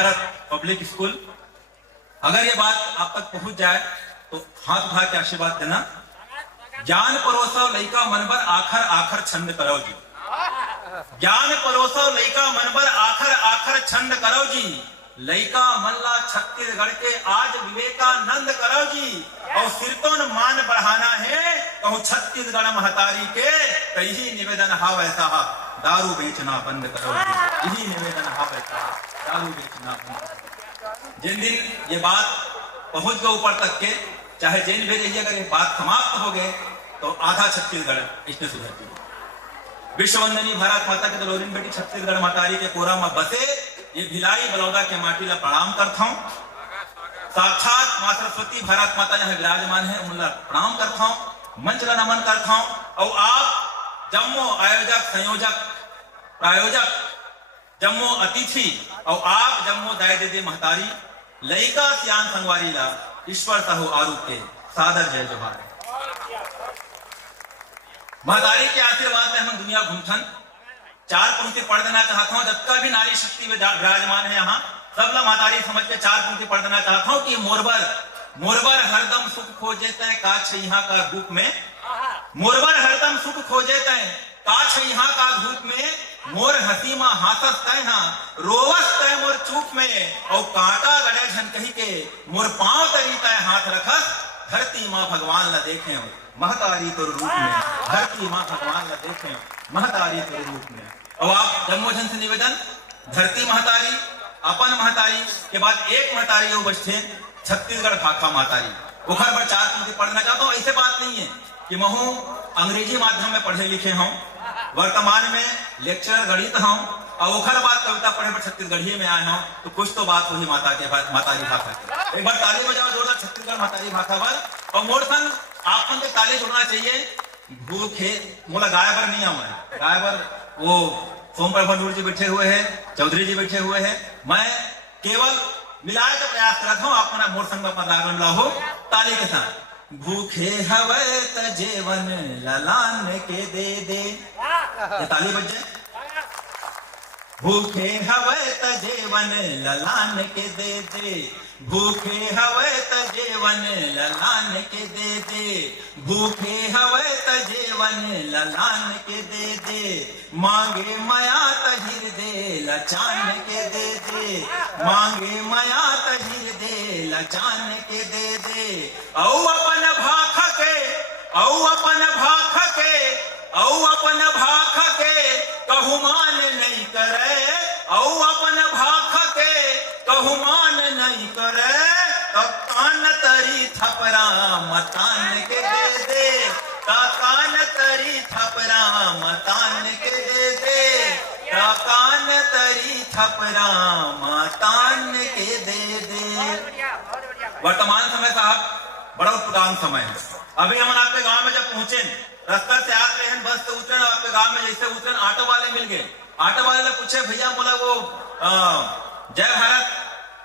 Bharat public school. अगर ये बात आप तक पहुंच जाए तो हाथ उठा के आशीर्वाद देना। ज्ञान परोसो लइका मनबर आखर आखर छंद करो जी। ज्ञान परोसो लइका मनबर आखर आखर छंद करो जी। लइका मल्ला छत्तीसगढ़ के आज विवेकानंद करो जी। और सिरतोन मान बढ़ाना है कहूं छत्तीसगढ़ महतारी के। कहीं निवेदन हा वैसा हा दारू बेचना बंद करो जी। यही निवेदन हा वैसा दारू बेचना बंद करो। जिन दिन ये बात पहुंच गए ऊपर तक के, चाहे जेल में रहिए, अगर ये बात समाप्त हो गए तो आधा छत्तीसगढ़ इसने सुधर दी। विश्ववंदनी भारत माता के दलोरिन बेटी छत्तीसगढ़ महतारी के कोरा में बसे ये भिलाई बलौदा के माटी ला प्रणाम करता हूँ। साक्षात मां सरस्वती भारत माता यहाँ विराजमान है, उनला प्रणाम करता हूँ, मंच ला नमन करता हूँ। और आप जम्मो आयोजक संयोजक प्रायोजक जम्मो अतिथि और आप जम्मो दाय दे दे महतारी लइका सियान संगवारी ला ईश्वर साहू आरू के सादर जय जोहार। महतारी के आशीर्वाद में हम दुनिया घूमथन। चार पंक्ति पढ़ देना चाहता हूँ। जब का भी नारी शक्ति विराजमान है यहाँ, सब ला महतारी समझ के चार पंक्ति पढ़ देना चाहता हूँ कि मोरबर मोरबर हरदम सुख खोजे तय काछ यहाँ का धूप में। मोरबर हरदम सुख खोजे तय काछ यहाँ का धूप में। मोर हसी मां हासत तय हाँ रोवस तय मोर चूप में। और कांटा गड़े झन कही के मोर पांव तरी तय हाथ रखस। धरती मां भगवान ला देखे महतारी तो रूप में। धरती मां भगवान ला देखे महतारी तो रूप में। और आप जम्मो जन से निवेदन, धरती महतारी अपन महतारी के बाद एक महतारी वो बचते छत्तीसगढ़ भाखा महतारी। उखर पर चार पंक्ति पढ़ना चाहता हूँ। ऐसे बात नहीं है कि महू अंग्रेजी माध्यम में पढ़े लिखे हूँ, वर्तमान में लेक्चरर गणित हूँ और उखर बात कविता पढ़े पर छत्तीसगढ़ी में आए हूँ। तो कुछ तो बात हुई माता के महतारी भाखा की। एक बार ताली बजाओ जोरदार छत्तीसगढ़ महतारी भाखा पर। और मोर सन आपन के ताली जोड़ना चाहिए। भूखे मोला गाय पर नहीं आऊँ, गाय पर वो सोम प्रभा जी बैठे हुए हैं, चौधरी जी बैठे हुए हैं। मैं केवल मिलाए का प्रयास करता हूँ। आप मोर संग पर लागन लाहो ताली के साथ। भूखे हवे त जेवन ललान के दे दे। ये ताली बज जाए। भूखे हवे त जेवन ललान के दे दे। भूखे हवे त जेवन ललान के दे दे। भूखे हवे त जेवन ललान के दे दे। मांगे मया तहिर दे लचान के दे दे। मांगे मया तहिर दे लचान के दे दे। औ अपन भाख के औ अपन भाख के औ अपन भाख के कहु मान नहीं करे। औ अपन भाख के कहु मान नहीं करे। तब कान तरी थपरा मतान के दे दे। कान तरी थपरा मतान के दे दे। कान तरी थपरा मतान के दे दे। वर्तमान समय साहब बड़ा उत्पादन समय है। अभी हम आपके गांव में जब पहुंचे, रास्ता से आ रहे हैं, बस से उतरे, आपके गांव में जैसे उतरे ऑटो वाले मिल गए। ऑटो वाले ने पूछे भैया बोला वो जय भारत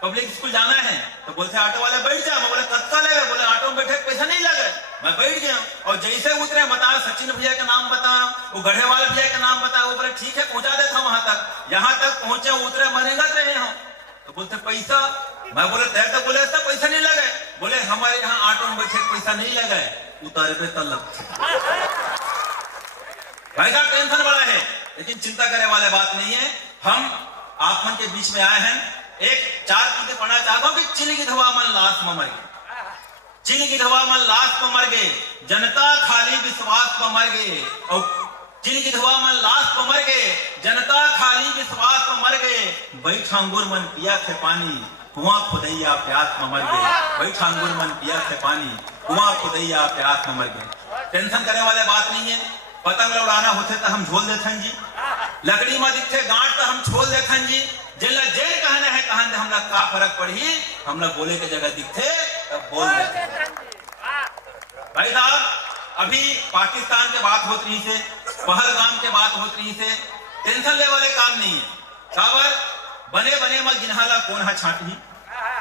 पब्लिक स्कूल जाना है। तो बोलते ऑटो वाले बैठ जा। मैं बोले कत्ता लगे? बोले ऑटो में बैठे पैसा नहीं लगे। मैं बैठ गया और जैसे उतरे बताया सचिन भैया का नाम बताया, वो गढ़े वाले भैया का नाम बताया। वो बोले ठीक है पहुंचा देता वहां तक। यहाँ तक पहुंचे, उतरे मरेगा रहे हो। तो बोलते पैसा? मैं बोले तय तो बोले ऐसा पैसा नहीं लगे। बोले हमारे यहाँ ऑटो में बैठे पैसा नहीं लगे, उतारे पे तलब। भाई साहब टेंशन बड़ा है, लेकिन चिंता करने वाले बात नहीं है। हम आप मन के बीच में आए हैं। एक चार पंक्ति पढ़ना चाहता हूँ कि चिल की धवा मन लाश में मर गए। चिल की धवा मन लाश में मर गए। जनता खाली विश्वास में मर गए। और चिल की धवा मन लाश में मर गए। जनता खाली विश्वास में मर गए। बैठा अंगुर मन पिया थे पानी, कुआं खुदैया प्यास में मर गए। बैठा अंगुर मन पिया थे पानी, कुआं खुदैया प्यास में मर गए। टेंशन करने वाले बात नहीं है। पतंग उड़ाना होते तो हम झोल देते जी। लकड़ी में दिखते गांठ तो हम छोल देते जी। जिला जेल कहना है कहन हम लोग का फर्क पड़ी। हम लोग बोले के जगह दिखते तब बोल देते। भाई साहब अभी पाकिस्तान के बात होती रही से, पहलगाम के बात होती रही से, टेंशन ले वाले काम नहीं है। काबर बने बने में गिनहाला कौन हा छाटी,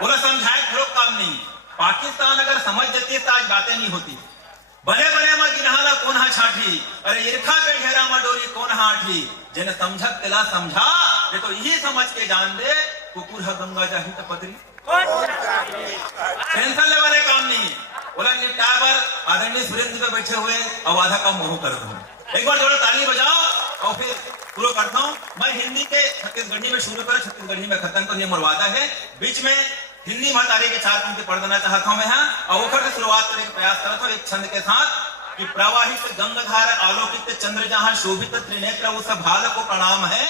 बोला समझाए खरो काम नहीं। पाकिस्तान अगर समझ जाती तो आज बातें नहीं होती। बने बने में गिनहाला कौन हा छाटी, अरे ईर्खा के घेरा में डोरी कौन हा आठी। जिन समझत तिला समझा, ये तो यही समझ के जान दे कुकुर है गंगा जाही तपत्री। टेंशन ले वाले काम नहीं है। बोला निपटाए पर आदरणीय सुरेंद्र पे बैठे हुए अब आधा काम मोह कर दूं। एक बार जोड़ा ताली बजाओ और फिर शुरू करता हूँ। मैं हिंदी के छत्तीसगढ़ी में शुरू कर छत्तीसगढ़ी में खत्म करने में वादा है। बीच में हिंदी महतारी के 4 पंक्ति पढ़ देना चाहता हूँ मैं यहाँ, और ऊपर से शुरुआत करने का प्रयास करता हूँ एक छंद के साथ कि प्रवाहित गंगाधार आलोकित चंद्र जहां शोभित त्रिनेत्र उस भाल को प्रणाम है।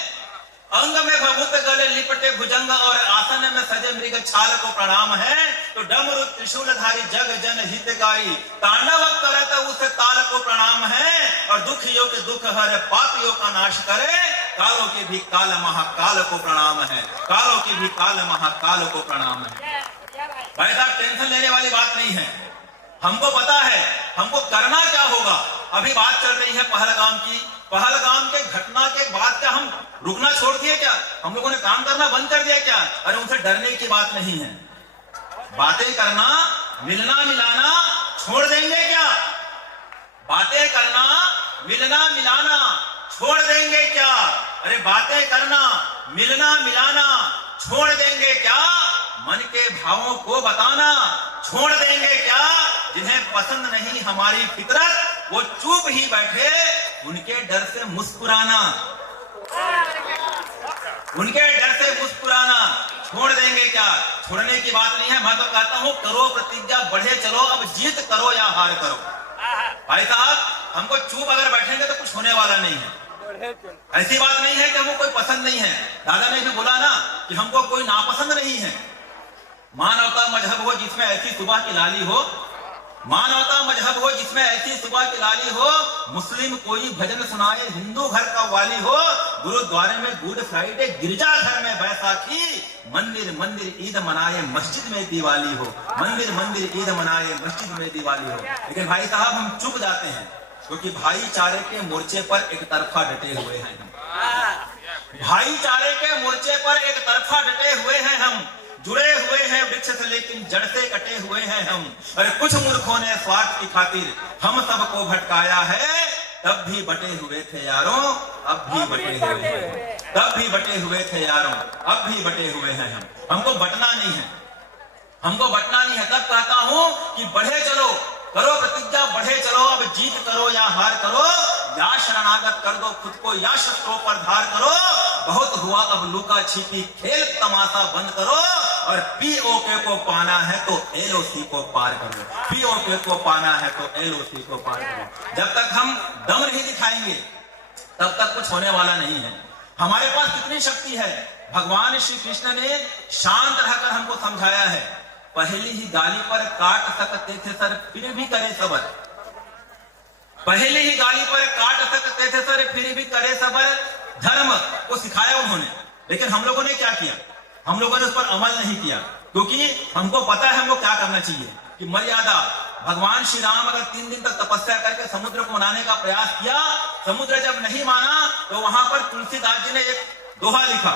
अंग में भभूत गले लिपटे भुजंग और आसन में सजे मृग छाल को प्रणाम है। तो डमरु त्रिशूलधारी जग जन हितकारी तांडव करत उस ताल को प्रणाम है। और दुखियों के दुख हरे पापियों का नाश करे, कालों के भी काल महाकाल को प्रणाम है। कालों के भी काल महाकाल को प्रणाम है। भाई साहब टेंशन लेने वाली बात नहीं है, हमको पता है हमको करना क्या होगा। अभी बात चल रही है पहलगाम की। पहलगाम के घटना के बाद क्या हम रुकना छोड़ दिए क्या? हम लोगों ने काम करना बंद कर दिया क्या? अरे उनसे डरने की बात नहीं है। बातें करना मिलना मिलाना छोड़ देंगे क्या? बातें करना मिलना मिलाना छोड़ देंगे क्या? अरे बातें करना मिलना मिलाना छोड़ देंगे क्या? मन के भावों को बताना छोड़ देंगे क्या? जिन्हें पसंद नहीं हमारी फितरत वो चुप ही बैठे, उनके डर से मुस्कुराना, उनके डर से मुस्कुराना छोड़ देंगे क्या? छोड़ने की बात नहीं है। मैं तो कहता हूं करो प्रतिज्ञा, बढ़े चलो, अब जीत करो या हार करो। भाई साहब हमको चुप अगर बैठेंगे तो कुछ होने वाला नहीं है। ऐसी बात नहीं है कि हमको कोई पसंद नहीं है। दादा ने भी बोला ना कि हमको कोई नापसंद नहीं है। मानवता मजहब हो जिसमें ऐसी सुबह की लाली हो, मानवता मजहब हो जिसमें ऐसी सुबह की लाली हो, मुस्लिम कोई भजन सुनाए हिंदू घर का वाली हो, गुरुद्वारे में गुड फ्राइडे गिरजा घर में बैसाखी, मंदिर मंदिर ईद मनाए मस्जिद में दिवाली हो, मंदिर मंदिर ईद मनाए मस्जिद में दिवाली हो। लेकिन भाई साहब हम चुप जाते हैं क्योंकि भाईचारे के मोर्चे पर एक तरफा डटे हुए हैं हम। भाईचारे के मोर्चे पर एक तरफा डटे हुए हैं हम। जुड़े हुए हैं वृक्ष से लेकिन जड़ से कटे हुए हैं हम। अरे कुछ मूर्खों ने स्वार्थ की खातिर हम सबको भटकाया है। तब भी बटे हुए थे यारों, अब भी बटे हुए हैं। तब भी बटे हुए थे यारों, अब भी बटे हुए हैं हम। हमको बटना नहीं है, हमको बटना नहीं है। तब कहता हूं कि बढ़े चलो, करो प्रतिज्ञा, बढ़े चलो, अब जीत करो या हार करो, या शरणागत कर दो खुद को या शस्त्रों पर धार करो। बहुत हुआ अब लुका छिपी खेल तमाशा बंद करो, और पीओके को पाना है तो एलओसी को पार करो। पीओके को पाना है तो एलओसी को पार करो। जब तक हम दम नहीं दिखाएंगे तब तक कुछ होने वाला नहीं है। हमारे पास कितनी शक्ति है। भगवान श्री कृष्ण ने शांत रहकर हमको समझाया है। पहली ही गाली पर काट सकते थे सर फिर भी करे सबर, पहली ही गाली पर काट सकते थे सर फिर भी करे सबर। धर्म को सिखाया उन्होंने, लेकिन हम लोगों ने क्या किया? हम लोगों ने उस पर अमल नहीं किया, क्योंकि हमको पता है हमको क्या करना चाहिए। कि मर्यादा, भगवान श्री राम अगर 3 दिन तक तपस्या करके समुद्र को मनाने का प्रयास किया, समुद्र जब नहीं माना तो वहां पर तुलसीदास जी ने एक दोहा लिखा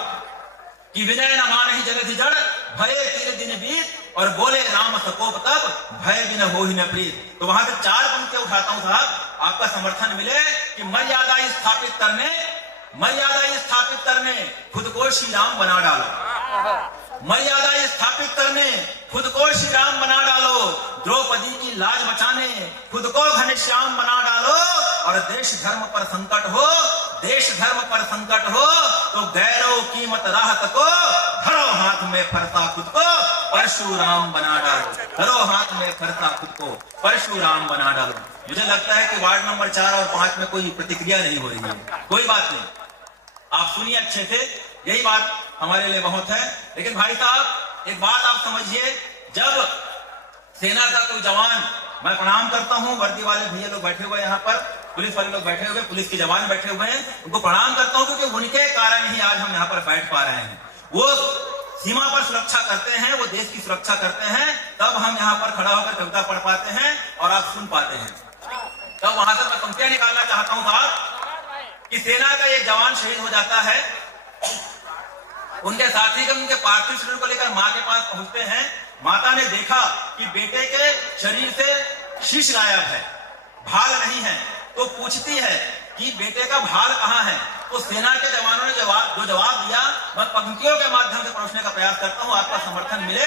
कि विनय न मानहि जगति जड़, भय तीर दिन बीत, और बोले राम सकोप तब, भय बिन होहि न प्रीत। तो वहां से 4 पंक्तियां उठाता हूं साहब, आपका समर्थन मिले कि मर्यादा स्थापित करने खुद को श्री राम बना डालो। मर्यादा स्थापित करने खुद को श्री राम बना डालो। द्रौपदी की लाज बचाने खुद को घनश्याम बना डालो। और देश धर्म पर संकट हो, देश धर्म पर संकट हो तो गैरों कीमत राहत को, धरो हाथ में फरसा खुद को परशुराम बना डालो। धरो हाथ में फरसा खुद को परशुराम बना डालो। मुझे लगता है कि वार्ड नंबर 4 और 5 में कोई प्रतिक्रिया नहीं हो रही है। कोई बात नहीं, आप सुनिए अच्छे से, यही बात हमारे लिए बहुत है। लेकिन भाई साहब एक बात आप समझिए, जब सेना का कोई जवान, मैं प्रणाम करता हूं, वर्दी वाले भैया लोग बैठे हुए यहाँ पर, पुलिस वाले लोग बैठे हुए, पुलिस के जवान बैठे हुए हैं, उनको प्रणाम करता हूं क्योंकि उनके कारण ही आज हम यहाँ पर बैठ पा रहे हैं। वो सीमा पर सुरक्षा करते हैं, वो देश की सुरक्षा करते हैं, तब हम यहाँ पर खड़ा होकर कविता पढ़ पाते हैं और आप सुन पाते हैं। तब वहां से मैं पंक्तियां निकालना चाहता हूं साहब कि सेना का एक जवान शहीद हो जाता है, उनके साथी का उनके पार्थिव शरीर को लेकर मां के पास पहुंचते हैं। माता ने देखा कि बेटे के शरीर से शीश गायब है, भाल नहीं है, तो पूछती है कि बेटे का भाल कहाँ है। तो सेना के जवानों ने जो जवाब दिया, मैं पंक्तियों के माध्यम से परोसने का प्रयास करता हूं, आपका समर्थन मिले।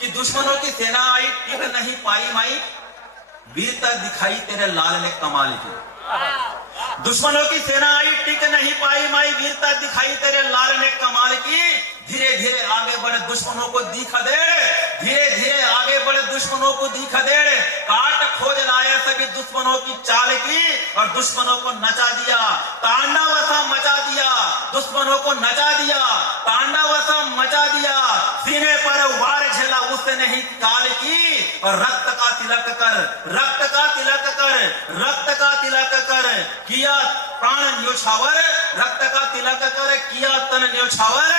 कि दुश्मनों की सेना आई, टिक नहीं पाई माई, वीरता दिखाई तेरे लाल ने कमाल की। दुश्मनों की सेना आई, टिक नहीं पाई माई, वीरता दिखाई तेरे लाल ने कमाल की। धीरे धीरे आगे बढ़े दुश्मनों को दिखा दे, धीरे धीरे आगे बढ़े दुश्मनों को दिखा दे। काट खोज लाया सभी दुश्मनों की चाल की, और दुश्मनों को नचा दिया, तांडव सा मचा दिया। दुश्मनों को नचा दिया, तांडव सा मचा दिया। सीने पर वार झेला उसने ही काल की, और रक्त का तिलक कर, रक्त का तिलक कर, रक्त का तिलक कर, किया प्राण न्योछावर। रक्त का तिलक कर, किया तन न्योछावर।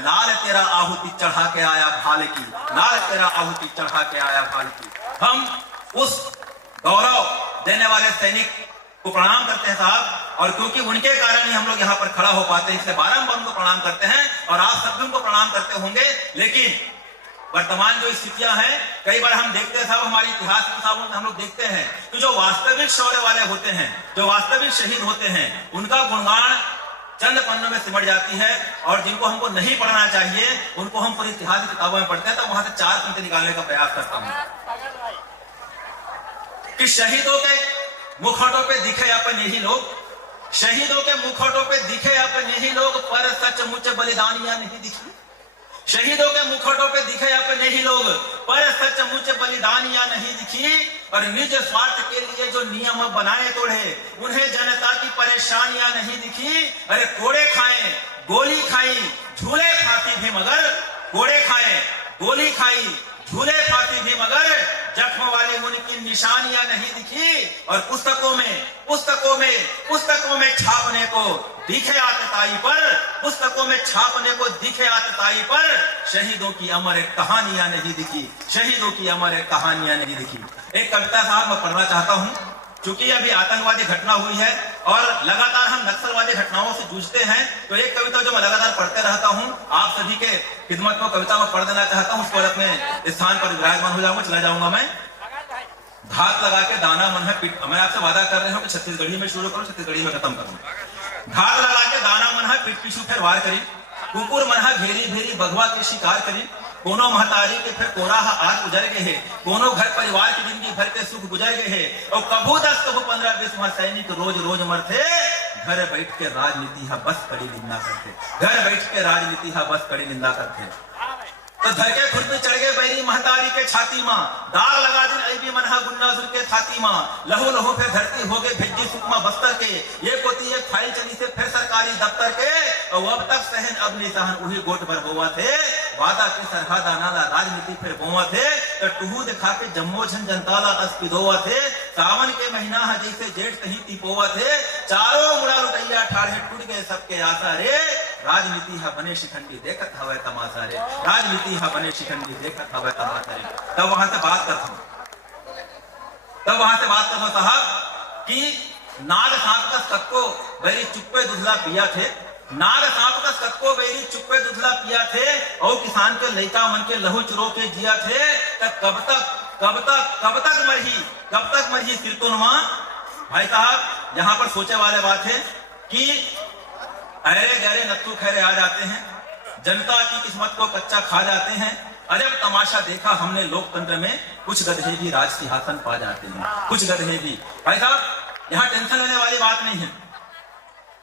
लाल तेरा आहुति चढ़ा के आया भाल की, लाल तेरा आहुति चढ़ा के आया भाल की। हम उस गौरव देने वाले सैनिक को प्रणाम करते हैं साहब, और क्योंकि उनके कारण ही हम लोग यहाँ पर खड़ा हो पाते हैं, इसलिए बारंबार उनको प्रणाम करते हैं, और आप सब भी उनको प्रणाम करते होंगे। लेकिन वर्तमान जो स्थितियां हैं, कई बार हम देखते हैं साहब, हमारे इतिहास की किताबों में हम लोग देखते हैं कि जो वास्तविक शौर्य वाले होते हैं, जो वास्तविक शहीद होते हैं, उनका गुणगान चंद पन्नों में सिमट जाती है, और जिनको हमको नहीं पढ़ना चाहिए उनको हम पूरी इतिहास की किताबों में पढ़ते हैं। तो वहां से 4 पंक्ति निकालने का प्रयास करता हूं कि शहीदों के मुखौटों पे दिखे अपने ही लोग, शहीदों के मुखौटों पे दिखे अपने ही लोग, पर सचमुच बलिदानियां नहीं दिखी। शहीदों के मुखौटों पे दिखे अपने ही लोग, पर सचमुच बलिदानियां नहीं दिखी। और निज स्वार्थ के लिए जो नियम बनाए तोड़े, उन्हें जनता की परेशानियां नहीं दिखी। अरे कोड़े खाए, गोली खाई, झूले फांसी भी मगर, कोड़े खाए, गोली खाई, झूले फांसी भी मगर, जख्म वाली उनकी निशानियां नहीं दिखी। और पुस्तकों में छापने को दिखे आतताई पर, पुस्तकों में छापने को दिखे आतताई पर, शहीदों की अमर कहानियां नहीं दिखी, शहीदों की अमर कहानियां नहीं दिखी। एक कविता साहब मैं पढ़ना चाहता हूं, क्योंकि अभी आतंकवादी घटना हुई है और लगातार हम नक्सलवादी घटनाओं से जूझते हैं, तो एक कविता जो मैं लगातार पढ़ते रहता हूं, आप सभी के खिदमत में कविता में पढ़ देना चाहता हूं, उसको अपने स्थान पर विराजमान हो जाऊंगा, चला जाऊंगा मैं। धाक लगा के दाना मन है पिट, मैं आपसे वादा कर रहा हूं कि छत्तीसगढ़ी में शुरू करूं, छत्तीसगढ़ी में खत्म करूं। धाक लगा के दाना मन है पिट पीछू फिर वार करी, कुकुर मन है घेरी घेरी बघवा के शिकार करी। कोनो महतारी के फिर कोराह आज गुजर गए है, कोनो घर परिवार की जिंदगी भर के सुख गुजर गए है। और कभू 10 कभू 15 20 मर सैनिक रोज रोज मरते, घर बैठ के राजनीति है बस कड़ी निंदा करते, घर बैठ के राजनीति है बस कड़ी निंदा करते। तो धरके खुद पे चढ़ गए बैरी महतारी के छाती मां, दाग लगा दिन ऐबी मनहा गुन्नाजुर के छाती मां। लहू लहू फिर धरती हो गए भिज्जी सुकमा बस्तर के, ये पोती एक फाइल चली से फिर सरकारी दफ्तर के। और अब तक सहन अब नहीं सहन वही गोट भर हुआ थे, वादा के सरहदा नाला राजनीति फिर बोवा थे। तो टूहू दिखा के जम्मो झन जनताला अस्पिदोवा थे, सावन के महीना जैसे जेठ सही तिपोवा थे। चारों मुड़ा लुटैया ठाड़े टूट गए सबके आशा रे, राजनीति है बने शिखंडी देखत हवे तमाशा रे, राजनीति है बने शिखंडी देखत हवे तमाशा रे। तब वहां से बात करता हूं साहब कि नाग सांप का सक्को बैरी चुप्पे दुधला पिया थे, नाग सांप का सक्को बैरी चुप्पे दुधला पिया थे। और किसान के लइका मन के लहू चुरो के जिया थे। तब कब तक मरही सिरतुनमा। भाई साहब यहाँ पर सोचे वाले बात है कि अरे गहरे नत्थु खैरे आ जाते हैं, जनता की किस्मत को कच्चा खा जाते हैं। अजब तमाशा देखा हमने लोकतंत्र में, कुछ गधे भी राज सिंहासन पा जाते हैं, कुछ गधे भी। भाई साहब यहाँ टेंशन लेने वाली बात नहीं है।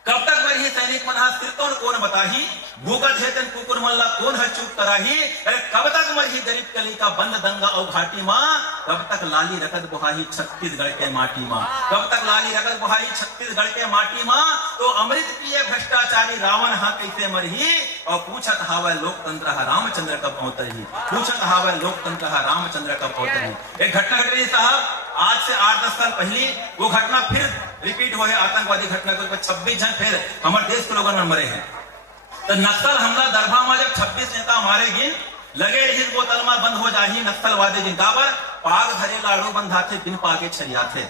कब तक मरही सैनिक मनहा सिरतोन कौन बताही, भूकत है तन कुकुर मल्ला कौन है चूक कराही। अरे कब तक मरही गरीब कली का बंद दंगा और घाटी माँ, कब तक लाली रकत बुहाई छत्तीसगढ़ के माटी माँ, कब तक लाली रकत बुहाई छत्तीसगढ़ के माटी माँ। तो अमृत पिए भ्रष्टाचारी रावण हाँ कैसे मरही, और पूछत हावै लोकतंत्र हा रामचंद्र कब अवतरही, पूछत हावै लोकतंत्र हा रामचंद्र कब अवतरही। एक घटना घट रही साहब आज से 8-10 साल पहले, वो घटना फिर रिपीट हुआ है, आतंकवादी घटना के ऊपर 26 जन फिर हमारे देश के लोगों में मरे हैं। तो नक्सल हमला दरभा में जब 26 नेता मारे गिन लगे रही बोतल में बंद हो जाही नक्सलवादी जिंदावर, पाग धरे लाड़ू बंधा थे बिन पाके छरिया थे।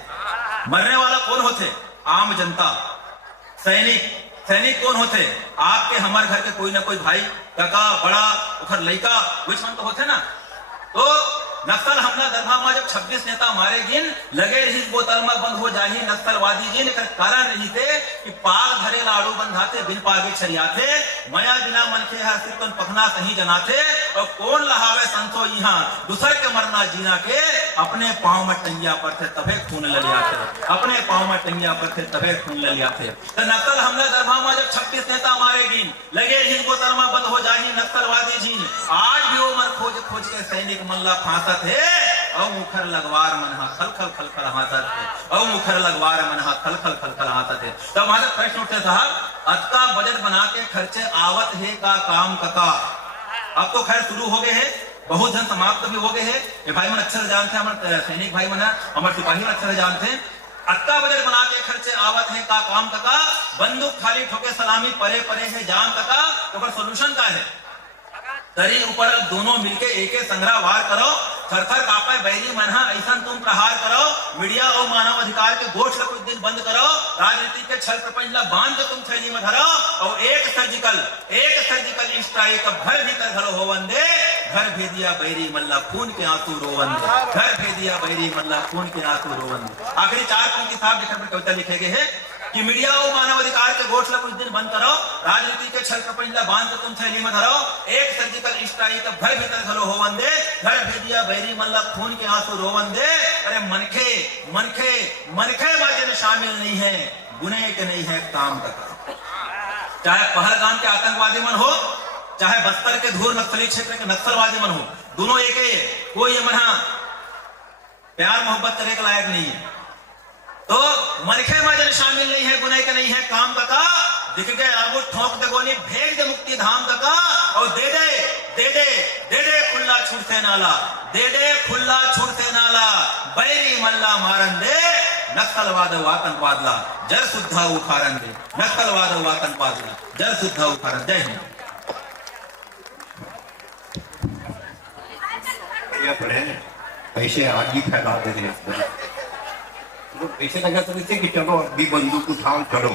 मरने वाला कौन होते, आम जनता। सैनिक कौन होते, आपके हमारे घर के कोई ना कोई भाई, काका, बड़ा, उखर लड़का, दुश्मन तो होते ना। तो नक्सल हमला दरभा में जब 26 नेता मारे जिन लगे रही बोतल में बंद हो जाही नक्सलवादी जिन कर कारण रही थे कि पाग धरे लाड़ू बंधाते बिन पागे छरियाथे मया बिना मनखे है सिर्फ पखना सही जनाथे और कौन लहावे संतो यहाँ दूसर के मरना जीना के अपने पाँव में टंगिया पर थे तबे खून ललिया थे अपने पाँव में टंगिया पर थे तबे खून ललिया थे। तो नक्सल हमला दरभा में जब 26 नेता मारे जिन लगे रही बोतल में बंद हो जाही नक्सलवादी जिन आज भी वो मन खोज खोज के सैनिक मल्ला फांसा थे और मुखर लगवार मनहा खल खल खल खल हाथा थे और मुखर लगवार मनहा खल खल खल खल हाथा थे। तो हमारे प्रश्न उठते साहब अतका बजट बना के खर्चे आवत है का काम कका। अब तो खैर शुरू हो गए हैं, बहुत जन समाप्त भी हो गए हैं। ये भाई मन अच्छे से जानते हैं, हमारे सैनिक भाई मन हमारे सिपाही मन अच्छे से जानते हैं। अतका बजट बना के खर्चे आवत है का काम कका, बंदूक खाली ठोके सलामी परे परे है जान कका। तो फिर सोल्यूशन का है तरी ऊपर दोनों मिलके एक संग्रह वार करो थर-थर कापे बैरी मनहा ऐसा तुम प्रहार करो मीडिया और मानव अधिकार के गोठ कुछ दिन बंद करो राजनीति के छल प्रपंच बांध के तुम थैली में धरो और एक सर्जिकल स्ट्राइक भर भीतर घरो हो वंदे घर भेदिया बैरी मल्ला खून के आंसू रोवंदे घर भेदिया बैरी मल्ला खून के आंसू रोवंदे। आखिरी 4 पंक्ति साहब लिखने पर कविता लिखे गए हैं कि मीडिया और मानव अधिकार के गोठ कुछ दिन बंद करो राजनीति के छल प्रपंच बांध के तुम थैली में धरो एक सर्जिकल स्ट्राइक भर भीतर घरो हो वंदे घर भेदिया बैरी मल्ला खून के आंसू रोवंदे। अरे मनखे मनखे मनखे वाजन शामिल नहीं है गुने के नहीं है काम का। चाहे पहलगाम के आतंकवादी मन हो चाहे बस्तर के धूर नक्सली क्षेत्र के नक्सलवादी मन हो दोनों एक ही है। कोई ये मना प्यार मोहब्बत करे के लायक नहीं है। तो मनखे मजन शामिल नहीं है गुने के नहीं है काम का। दिख गए आगू ठोक दे गोली भेज दे मुक्ति धाम का और दे दे दे दे दे दे खुल्ला छूट से नाला दे दे खुल्ला छूट से नाला बैरी मल्ला मारन दे नक्सलवाद आतंकवादला जर सुद्धा उखारन दे नक्सलवाद आतंकवादला जर सुद्धा उखारन। जय हिंद। पढ़े पैसे आगे फैला दे रहे पैसे लगा सकते कि चलो अभी बंदूक उठाओ चलो